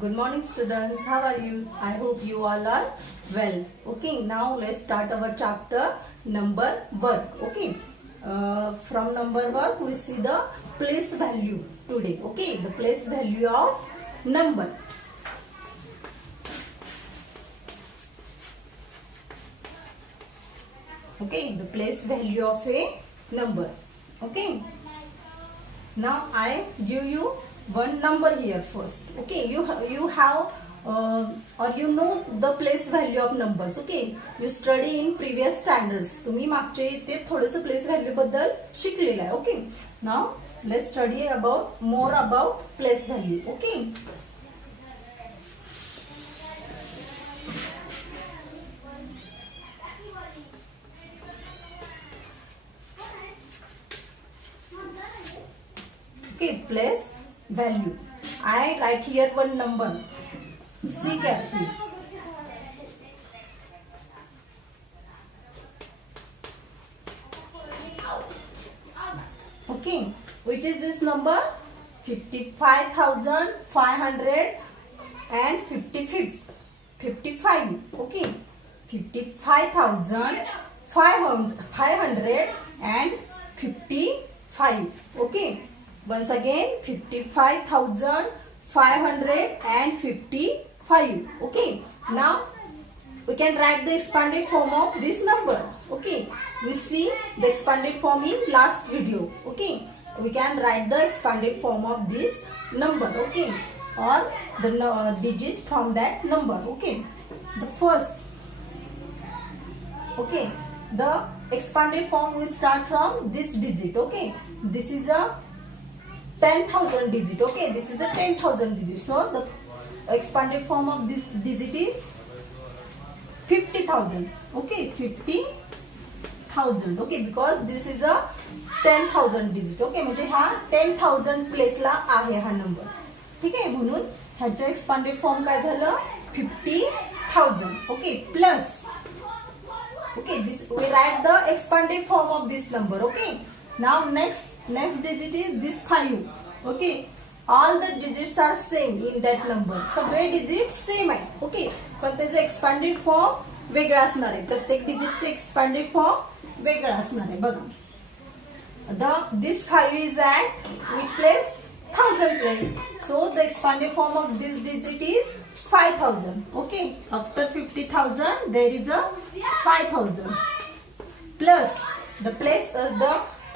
Good morning students, how are you? I hope you all are well. Okay, now let's start our chapter number work. Okay, from number work we see the place value today. Okay, the place value of number. Okay, the place value of a number. Okay, now I give you one number here first. Okay, you have or you know the place value of numbers. Okay, you study in previous standards. तुम्ही मागचे ते थोडंसं place value बद्दल शिकलेलं आहे. Okay, now let's study about more about place value. Okay. Okay, place value. I write here one number. See carefully. Okay, which is this number? 55,555. Okay, 55,555. Okay. Once again, 55,555. Okay. Now we can write the expanded form of this number. Okay. We see the expanded form in last video. Okay. We can write the expanded form of this number. Okay. Or the digits from that number. Okay. The first. Okay. The expanded form will start from this digit. Okay. This is a 10,000 digit. Okay, this is a 10,000 digit. So the expanded form of this digit is 50,000. Okay, 50,000. Okay, because this is a 10,000 digit. Okay, म्हणजे हा 10,000 प्लेस ला आहे हा नंबर. ठीक आहे, म्हणून ह्याचा expanded form काय झालं 50,000. Okay, plus okay, this we write the expanded form of this number. Okay, now next digit is this 5. Okay, all the digits are same in that number. सगळे digits same आहे. Okay, पण त्याचा expanded form वेगळा असणार आहे. प्रत्येक digit चे expanded form वेगळा असणार आहे. बघा, this 5 is at which place? 1000 place. So the expanded form of this digit is 5,000. Okay, after 50,000 there is a 5,000 plus the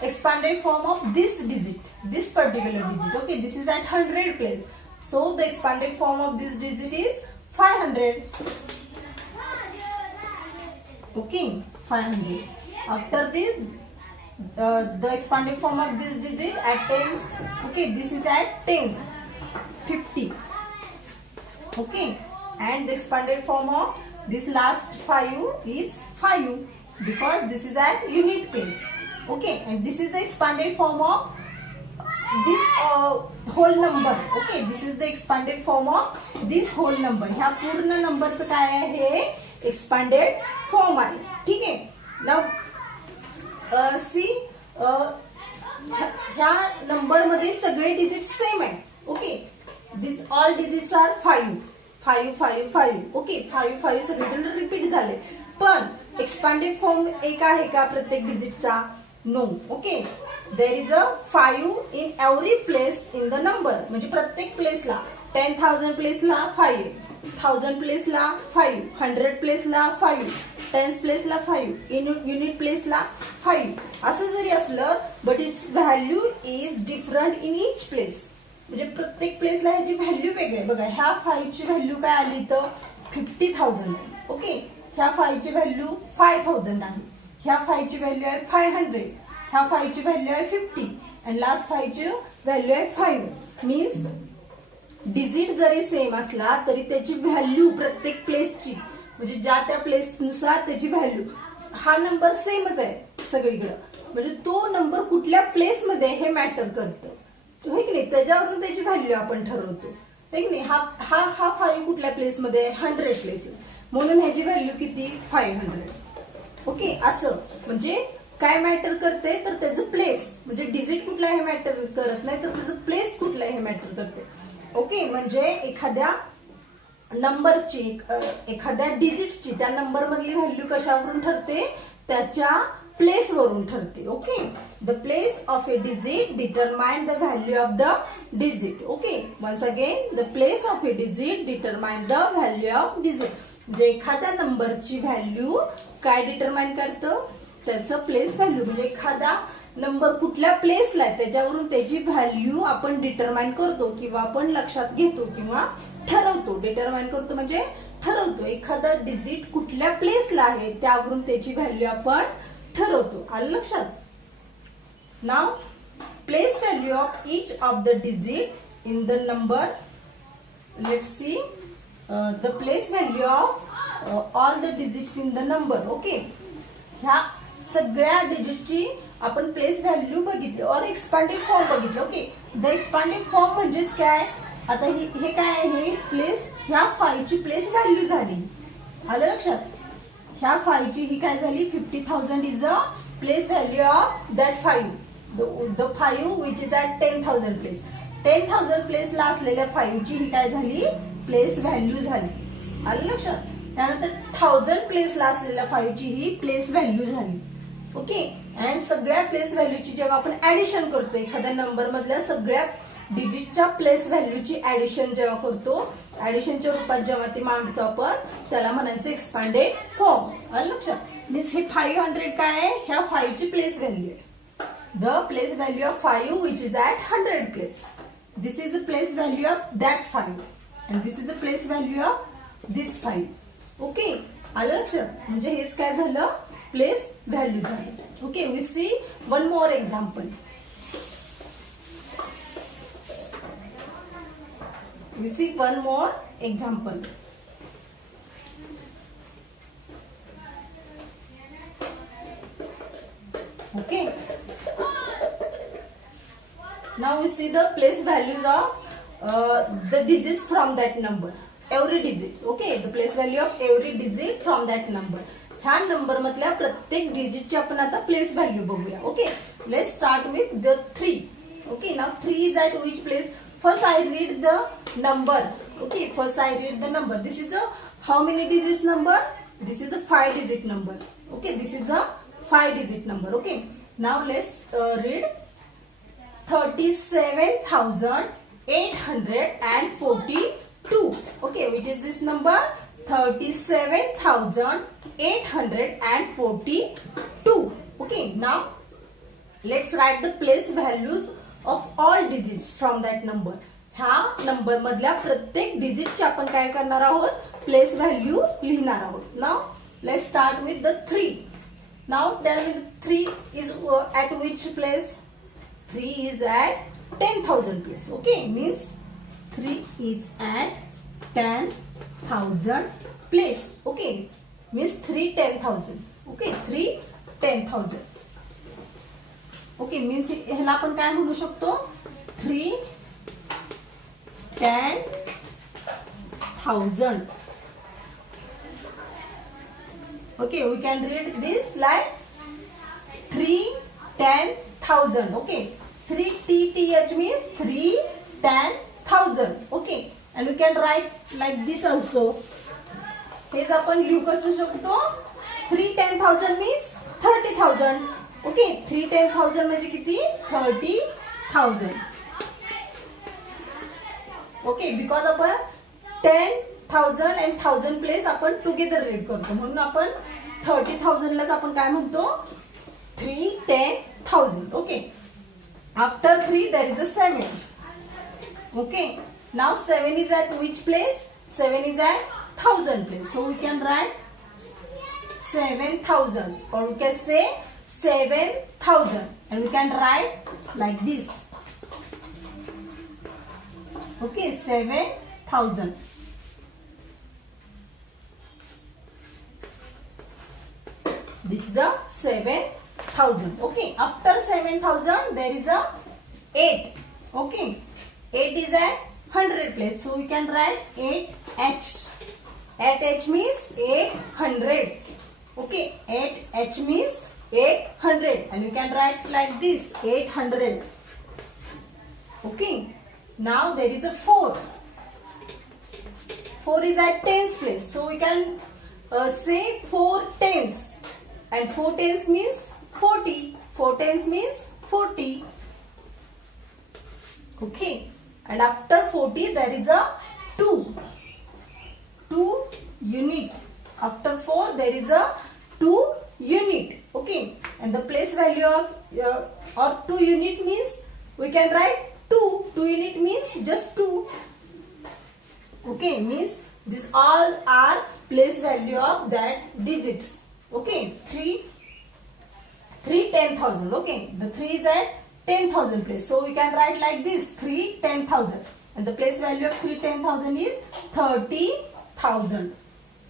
expanded form of this digit, this particular digit. Okay, this is at 100 place. So the expanded form of this digit is 500. Okay, 500. After this, the expanded form of this digit at tens. Okay, this is at tens. 50. Okay, and the expanded form of this last 5 is 5 because this is at unit place. Okay, and this is the expanded form of this whole number. Okay, this is the expanded form of this whole number. ह्या पूर्ण नंबरचं काय आहे? Expanded form आहे. ठीक आहे. Now see ह्या नंबर मध्ये सगळे डिजिट सेम आहे. Okay, this all digits are 5 5 5 5. Okay, 5 5 सगळीकडे रिपीट झाले. पण एक्सपांडेड फॉर्म एक आहे का प्रत्येक डिजिटचा? No. Okay, there is a 5 in every place in the number. म्हणजे प्रत्येक प्लेसला 10,000 प्लेसला 5, 1000 प्लेसला 5, 100 प्लेसला 5, टेन्स प्लेसला 5, युनिट प्लेसला 5. असं जरी असलं but it's value is different in each place. म्हणजे प्रत्येक प्लेसला ह्याची व्हॅल्यू वेगळी आहे. बघा, ह्या 5 ची व्हॅल्यू काय आली तर 50,000 आहे. ओके, ह्या 5 ची व्हॅल्यू 5,000 आहे. ह्या 5 ची व्हॅल्यू आहे 500. ह्या 5 ची व्हॅल्यू आहे 50 आणि लास्ट 5 ची व्हॅल्यू आहे 5. मीन्स डिजिट जरी सेम असला तरी त्याची व्हॅल्यू प्रत्येक प्लेसची म्हणजे ज्या त्या प्लेसनुसार त्याची व्हॅल्यू, हा नंबर सेमच आहे सगळीकडे. म्हणजे तो नंबर कुठल्या प्लेसमध्ये हे मॅटर करतं. हे की नाही, त्याच्यावरून त्याची व्हॅल्यू आपण ठरवतो. हे की नाही, हा 5 कुठल्या प्लेसमध्ये? 100 प्लेस, म्हणून ह्याची व्हॅल्यू किती? 500. ओके, असं म्हणजे काय मॅटर करते तर त्याचं प्लेस, म्हणजे डिजिट कुठला हे मॅटर करत नाही तर त्याचं प्लेस कुठला हे मॅटर करते. ओके, म्हणजे एखाद्या नंबरची एखाद्या डिजिटची त्या नंबर मधली व्हॅल्यू कशावरून ठरते, त्याच्या प्लेस वरून ठरते. Okay, the place of A digit determine the value of the digit. Okay, once again, the place of A digit determine the value of digit. म्हणजे एखाद्या नंबरची व्हॅल्यू काय डिटरमाइन करतं, त्याचं प्लेस व्हॅल्यू. म्हणजे एखादा नंबर कुठल्या प्लेसला आहे त्याच्यावरून त्याची व्हॅल्यू आपण डिटरमाइन करतो किंवा आपण लक्षात घेतो किंवा ठरवतो. डिटरमाइन करतो म्हणजे ठरवतो. एखादा डिजिट कुठल्या प्लेसला आहे त्यावरून त्याची व्हॅल्यू आपण ठरवतो. आलं लक्षात. नाव place value of each of the digit in the number. Let's see the place value of all the digits in the number. Okay, ह्या सगळ्या डिजिटची आपण प्लेस व्हॅल्यू बघितली और एक्सपांडिंग फॉर्म बघितलं. ओके, द एक्सपांडिंग फॉर्म म्हणजेच काय, आता हे काय आहे, प्लेस, ह्या 5 ची प्लेस व्हॅल्यू झाली. आलं लक्षात. ह्या 5 ची ही काय झाली, 50,000 is a place value of that 5. द 5 विच इज ॲट 10,000 प्लेस. 10,000 प्लेसला असलेल्या 5 ची ही काय झाली, प्लेस व्हॅल्यू झाली. आलं लक्षात. त्यानंतर 1000 प्लेसला असलेल्या 5 ची ही प्लेस व्हॅल्यू झाली. ओके, अँड सगळ्या प्लेस व्हॅल्यूची जेव्हा आपण ऍडिशन करतो, एखाद्या नंबर मधल्या सगळ्या डिजिटच्या प्लेस व्हॅल्यूची ऍडिशन जेव्हा करतो, ऍडिशनच्या रूपात जेव्हा ती मांडतो आपण, त्याला म्हणायचं एक्सपांडेड फॉर्म. आलं लक्षात. मीन्स हे 500 काय आहे, ह्या 5 ची प्लेस व्हॅल्यू आहे. The place value of 5 which is at 100 place. This is the place value of that 5 and this is the place value of this 5. Okay, आलं लक्षात. म्हणजे हेच काय झालं, प्लेस व्हॅल्यू झाली. Okay, we see one more example. We see one more example. Okay. Now we see the place values of the digits from that number. Every digit. Okay. The place value of every digit from that number. ह्या नंबर मधल्या प्रत्येक डिजिटची आपण आता place value बघूया. Okay, let's start with the 3. Okay, now 3 is at which place? First I read the number. Okay, first I read the number. This is a how many digits number? This is a 5 digit number. Okay, this is a 5 digit number. Okay, now let's read 37,842. Okay, which is this number? 37,842. Okay, now let's write the place values of all digits from that number. ह्या नंबर मधल्या प्रत्येक डिजिटची आपण काय करणार आहोत, place value लिहिणार आहोत. नाव लेट्स स्टार्ट विथ द 3. नाव tell me 3 is at which place. 3 is at 10,000 place. Okay, means 3 is at 10,000 place. Okay, means 3 10,000. Okay, 3 10,000. Okay, means ह्याला आपण काय म्हणू शकतो, 3 10,000. Okay, we can read this like 3 10,000. Okay, 3 TTH means 3 10,000. Okay, and we can write like this also. हेच आपण लिहू कसं शकतो, 3 10,000 means 30,000. ओके, 3 10,000 म्हणजे किती, 30,000. ओके, बिकॉज आपण 10,000 and 1000 प्लेस आपण टुगेदर रीड करतो, म्हणून आपण 30,000 लाच आपण काय म्हणतो, 3 10,000. Okay, after 3 there is a 7. Okay, now 7 is at which place? 7 is at 1000 place. So we can write 7,000 or we can say 7,000 and we can write like this. Okay, 7,000. This is the 7,000. Okay, after 7,000 there is a 8. Okay, 8 is at 100 place. So we can write 8H. 8H means 800. Okay, 8H means 800 and we can write like this, 800. Okay, Now there is a 4. 4 is at tens place. So we can say 4 tens. And 4 tens means 40. 4 tens means 40. Okay. And after 40 there is a 2. 2 unit. After 4 there is a 2 unit. Okay. And the place value of or 2 unit means we can write 2. 2 unit means just 2. Okay. Means these all are place value of that digits. Okay. 3 10,000. Okay. The 3 is at 10,000 place. So we can write like this 3 10,000. And the place value of 3 10,000 is 30,000.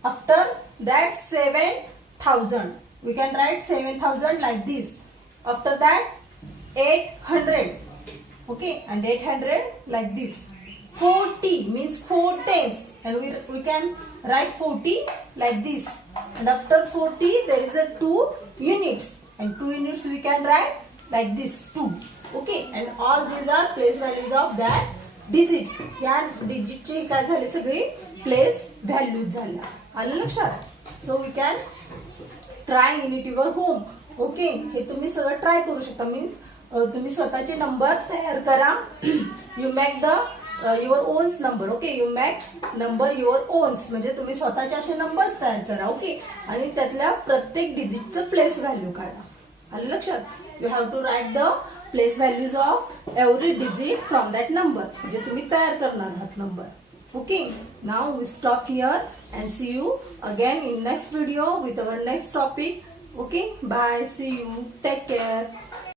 After that 7,000. We can write 7,000 like this. After that 800. Okay. And 800 like this. 40 means 4 tens. And we can write 40 like this. And after 40 there is a 2 units. And 2 units we can write like this 2. Okay. And all these are place values of that digits. या डिजिटचे काय झाले सगळे place values झाल्या. आलं लक्षात. So we can try in it your home. Okay. हे तुम्ही सगळं ट्राय करू शकता. मीन्स तुम्ही स्वतःचे नंबर तयार करा. You make the your owns number. Okay. You make number your owns म्हणजे तुम्ही स्वतःचे असे नंबर्स तयार करा. ओके. आणि त्यातल्या प्रत्येक डिजिटचं प्लेस व्हॅल्यू काढा. आलं लक्षात. You have to write the place values of every digit from that number. म्हणजे तुम्ही तयार करणार आहात number. Okay. Now we stop here and see you again in next video with our next topic. Okay. Bye. See you. Take care.